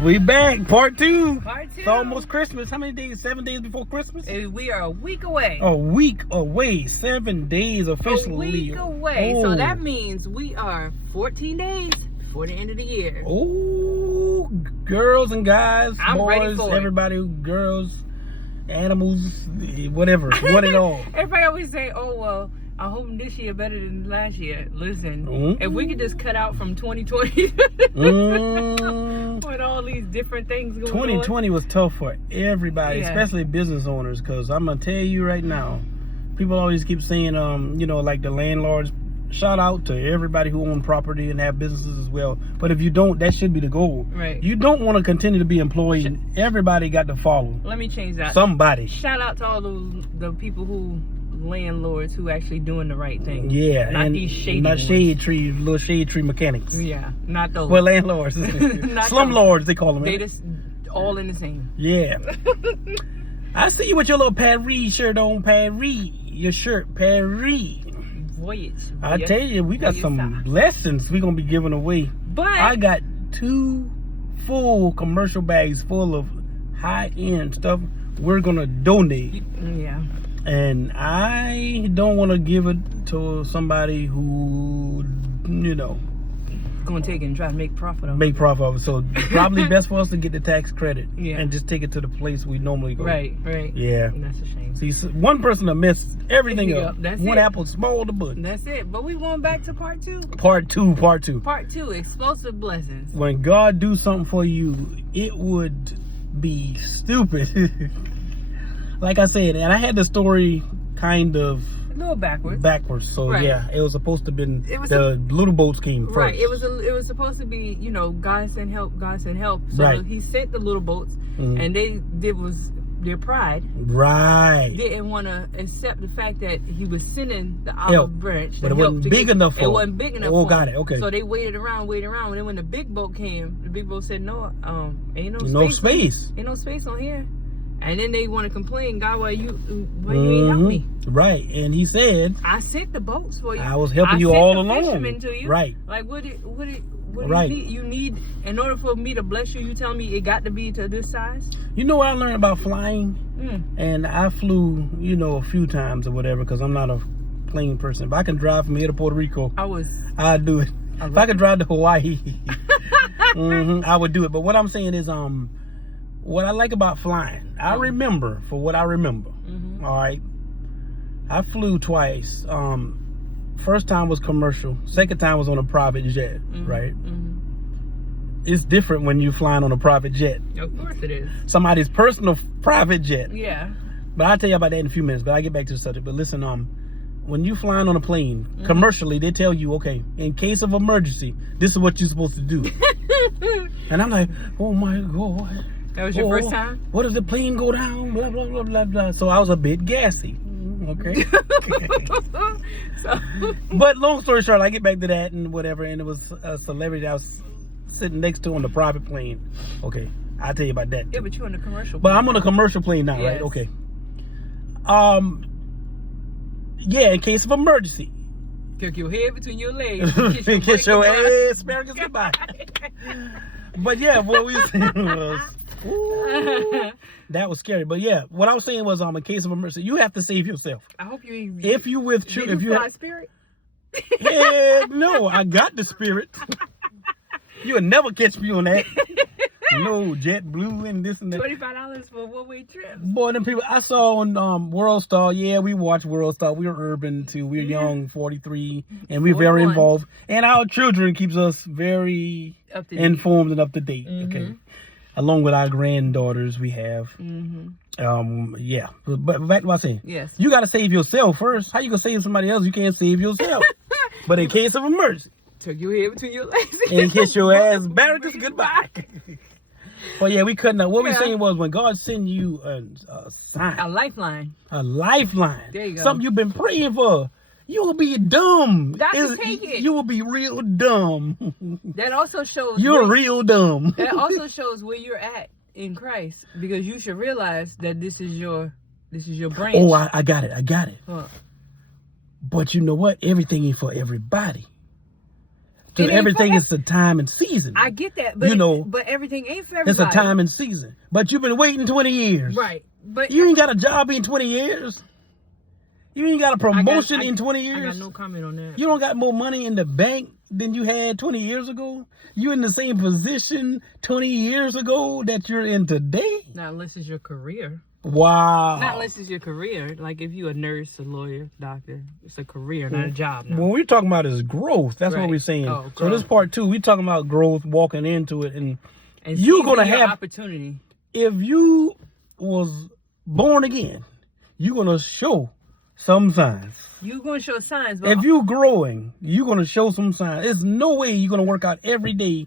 We back, part two. Part two. It's almost Christmas. How many days? 7 days before Christmas? We are a week away. A week away. 7 days officially. A week away. Oh. So that means we are 14 days before the end of the year. Oh, girls and guys, I'm boys, ready for it. everybody, girls, animals, whatever, one and all. Everybody always say, "Oh well, I hope this year better than last year." Listen, Mm-hmm. if we could just cut out from 2020 with all these different things going 2020 was tough for everybody, Yeah. especially business owners, because I'm gonna tell you right now, people always keep saying, like the landlords. Shout out to everybody who own property and have businesses as well. But if you don't, that should be the goal. Right. You don't want to continue to be employed. Everybody got to follow. Let me change that. Somebody. Shout out to all the people who landlords who actually doing the right thing. Yeah. Not and these shady not ones. shade tree, little shade tree mechanics. Yeah, not those. Well, landlords. Not Slum those. lords, they call them. They Right? just all in the same. Yeah. I see you with your little Paris shirt on, Paris. Your shirt, Paris. Voyage. I tell you, we got some blessings we're going to be giving away. But I got 2 full commercial bags full of high-end stuff we're going to donate. Yeah. And I don't want to give it to somebody who, Gonna take it and try to make profit of it. make profit of it. So probably best for us to get the tax credit Yeah. and just take it to the place we normally go. Right. Yeah. And that's a shame. See, one person will mess everything up. That's One it. apple small the butt. That's it. But we going back to part two. Part two. Part two, explosive blessings. When God do something for you, it would be stupid. Like I said, and I had the story kind of A little backwards. So Right. yeah, it was supposed to have been It was the little boats came first. Right. It was supposed to be, God sent help. So Right. he sent the little boats, Mhm. and they was their pride. Right. Didn't want to accept the fact that he was sending the Help. olive branch. But the it help wasn't to big get- enough for It them. wasn't big enough. Oh, for got them. it. Okay. So they waited around. And then when the big boat came, the big boat said, "No, ain't No space. Ain't no space on here." And then they want to complain, God, why you ain't help me? Right. And he said, I sent the boats for you. I was helping you sent all the along. fishermen to you. Right. Like what do Right. you need in order for me to bless you? You tell me it got to be to this size? You know what I learned about flying? And I flew, a few times or whatever, because I'm not a plane person. But I can drive from here to Puerto Rico. I'd do it. If I could drive to Hawaii, I would do it. But what I'm saying is, what I like about flying, I remember, for what I remember, all right, I flew twice. First time was commercial. Second time was on a private jet, right? It's different when you're flying on a private jet. Of course it is. Somebody's personal private jet. Yeah. But I'll tell you about that in a few minutes, but I'll get back to the subject. But listen, when you flying on a plane, commercially, they tell you, okay, in case of emergency, this is what you're supposed to do. And I'm like, oh my God. That was your first time? What if the plane go down? Blah, blah, blah, blah, blah. So I was a bit gassy. Okay. So, But long story short, I get back to that and whatever, and it was a celebrity I was sitting next to on the private plane. Okay. I'll tell you about that. yeah, but you're on the commercial. But I'm on a commercial plane now, Yes. right? Okay. Yeah, in case of emergency. Tuck your head between your legs. Kiss your ass, asparagus goodbye. But yeah, what we were saying was, ooh, that was scary. But yeah, what I was saying was, in case of emergency, you have to save yourself. I hope you. If you with Did if you you fly have, Spirit? no, I got the spirit. You'll never catch me on that. No, JetBlue and this and that. $25 for a one-way trip. Boy, them people I saw on World Star. Yeah, we watch World Star. We are urban too. We're young, 43, and we're very 41. involved. And our children keeps us very Up to date. informed and up to date. Okay, along with our granddaughters, we have. Yeah, but back to what I'm saying. Yes. You got to save yourself first. How you gonna save somebody else? You can't save yourself. But in case of emergency, Tuck your head between your legs. and kiss your ass, asparagus goodbye. Well, yeah, we couldn't. What we Yeah. saying was, when God send you a sign, A lifeline. a lifeline, There you go. something you've been praying for, you will be dumb. Dr. Take it. You will be real dumb. That also shows. You're where- real dumb. That also shows where you're at in Christ, because you should realize that this is your branch. Oh, I got it. I got it. Huh. But you know what? Everything ain't for everybody. to everything is a time and season. I get that, but but everything ain't for everybody. It's a time and season. But you've been waiting 20 years. Right. But you ain't got a job in 20 years. You ain't got a promotion in 20 years. I got no comment on that. You don't got more money in the bank than you had 20 years ago. You in the same position 20 years ago that you're in today. Not unless it's your career. Wow. Not unless it's your career. Like if you're a nurse, a lawyer, doctor, it's a career, not a job. Now. What we're talking about is growth. That's what we're saying. Oh, so this part 2, we're talking about growth, walking into it, and you're gonna have opportunity. If you was born again, you're gonna show some signs. You're gonna show signs. But if you're growing, you're gonna show some signs. There's no way you're gonna work out every day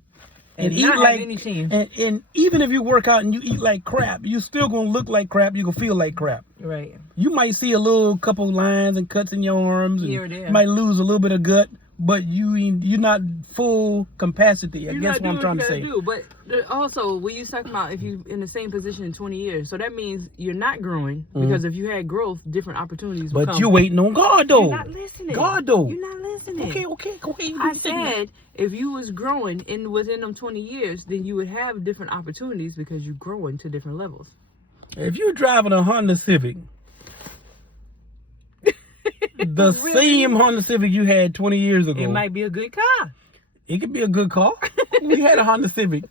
and eat like any chance. And even if you work out and you eat like crap, you still gonna look like crap. You gonna feel like crap. Right. You might see a little couple lines and cuts in your arms, and you might lose a little bit of gut, but you're not full capacity. I guess what I'm trying to say. But also, when you talking about if you in the same position in 20 years, so that means you're not growing because if you had growth, different opportunities. But you're waiting on God though. You're not listening. God though. You're not listening. Okay, go ahead. I said if you was growing within them 20 years, then you would have different opportunities because you're growing to different levels. If you're driving a Honda Civic, the same Honda Civic you had 20 years ago. It might be a good car. It could be a good car. We had a Honda Civic.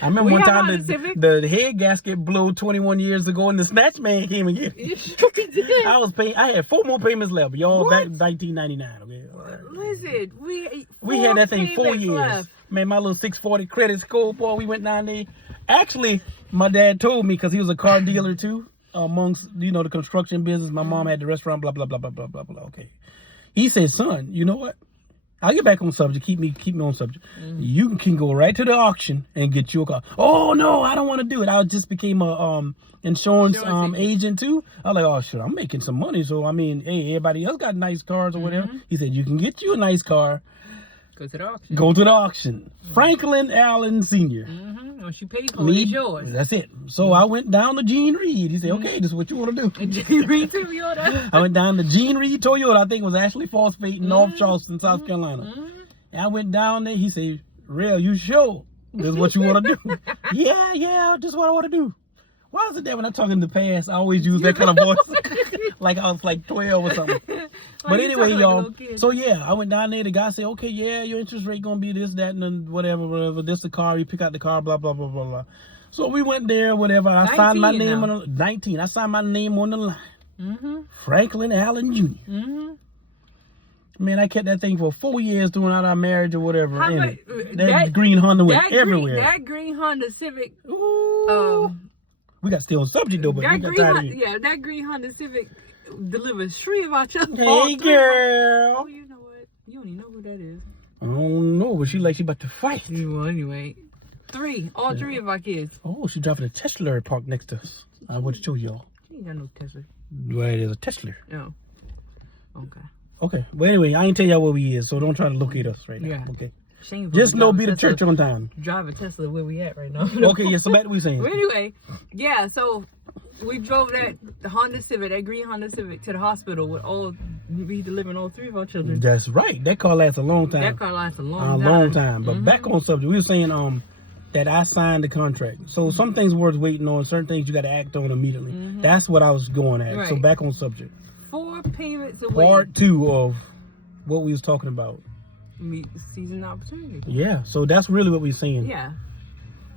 I remember one time the head gasket blew 21 years ago and the snatch man came and get it. I was paying. I had 4 more payments left. Y'all back 1999. Okay. Listen, we had that thing 4 years. Left. Man, my little 640 credit score, boy, we went down there. Actually, my dad told me because he was a car dealer too. Amongst the construction business, my mom had the restaurant, blah blah blah blah blah blah blah. Okay, he said, "Son, you know what? I'll get back on subject. Keep me on subject. You can go right to the auction and get you a car." Oh no, I don't want to do it. I just became a insurance agent too. I was like, oh shit, I'm making some money. So I mean, hey, everybody else got nice cars or whatever. He said, you can get you a nice car. Go to the auction. Go to the auction. Franklin Allen Sr. Once you pay for it, it's yours. That's it. So I went down to Gene Reed. He said, okay, this is what you want to do. Gene Reed Toyota. I went down to Gene Reed Toyota. I think it was Ashley Phosphate in North Charleston, South Carolina. And I went down there. He said, Real, you sure this is what you want to do? Yeah, this is what I want to do. Why is it that when I talk in the past, I always use that kind of voice? Like I was like 12 or something. But anyway, y'all. So yeah, I went down there. The guy said, okay, yeah, your interest rate going to be this, that, and then whatever. This the car. You pick out the car, blah, blah, blah, blah, blah. So we went there, whatever. I signed my name on the 19. I signed my name on the line. Franklin Allen Jr. Man, I kept that thing for 4 years throughout our marriage or whatever. That green Honda went everywhere. That green Honda Civic. Ooh. We got still on subject though, but we got tired of it. Yeah, that green Honda Civic delivers 3 of our children. Hey, girl. Oh, you know what? You don't even know who that is. I don't know, but she about to fight. Well, anyway. 3. All 3 of our kids. Oh, she driving a Tesla parked next to us. I want to show y'all. She ain't got no Tesla. Well, there's a Tesla. Oh. Okay. Okay. But anyway, I ain't tell y'all where we is, so don't try to locate us right now. Yeah. Okay. Just know be the church on time. Drive a Tesla where we at right now. Okay, yeah, so back to what we saying. Well, anyway, yeah, so we drove the Honda Civic, that green Honda Civic, to the hospital with we delivering all 3 of our children. That's right. That car lasts a long time. That car lasts a long time. But back on subject, we were saying that I signed the contract. So some things worth waiting on, certain things you got to act on immediately. That's what I was going at. Right. So back on subject. 4 payments away. Part 2 of what we was talking about. Seizing the opportunity. Yeah, so that's really what we're saying. Yeah,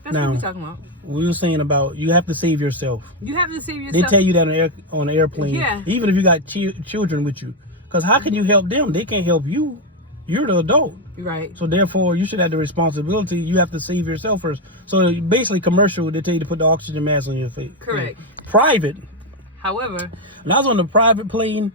that's what we're talking about. We were saying about you have to save yourself. You have to save yourself. They tell you that on an airplane. Yeah. Even if you got children with you, because how can you help them? They can't help you. You're the adult. Right. So therefore, you should have the responsibility. You have to save yourself first. So basically, commercial, they tell you to put the oxygen mask on your face. Correct. Private. However, when I was on the private plane,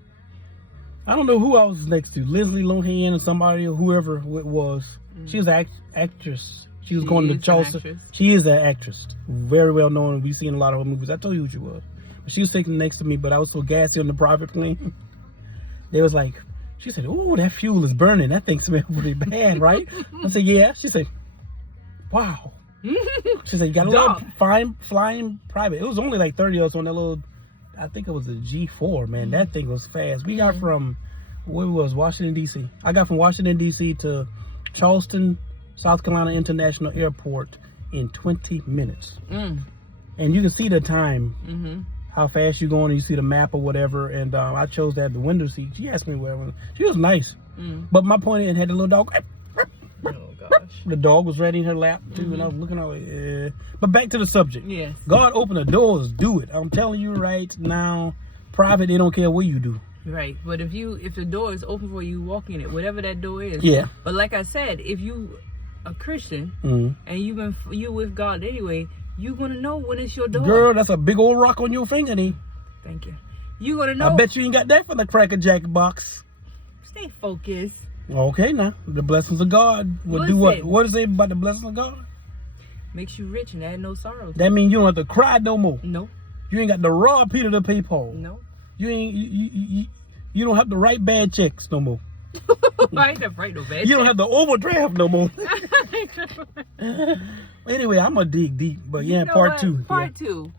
I don't know who I was next to, Leslie Lohan or somebody or whoever it was. She was an actress. She was going to Charleston. She is an actress, very well known. We've seen a lot of her movies. I told you who she was. But she was sitting next to me, but I was so gassy on the private plane. They was like, she said, "Oh, that fuel is burning. That thing smells pretty bad, right?" I said, "Yeah." She said, "Wow." She said, "You got a lot of flying private." It was only like 30 of us on that little. I think it was a G4, man. That thing was fast. We got from, where was Washington, D.C. I got from Washington, D.C. to Charleston, South Carolina International Airport in 20 minutes. And you can see the time, how fast you're going, and you see the map or whatever. And I chose that the window seat. She asked me where. She was nice. But my point is, it had the little dog. Oh, gosh. The dog was right in her lap, too, and I was looking at it. But back to the subject. Yes. God opened the doors, do it. I'm telling you right now, private, they don't care what you do. Right, but if the door is open for you, walk in it, whatever that door is. Yeah. But like I said, if you a Christian and you with God anyway, you're gonna know when it's your door. Girl, that's a big old rock on your finger, knee. Thank you. You gonna know. I bet you ain't got that for the Cracker Jack box. Stay focused. Okay, now the blessings of God will do what? What is it about the blessings of God? Makes you rich and add no sorrow. That means you don't have to cry no more. No. You ain't got to rob Peter to pay Paul. No. You don't have to write bad checks no more. I ain't have to write no bad. You don't have to overdraft no more. Anyway, I'm gonna dig deep, but yeah, part two. Part two.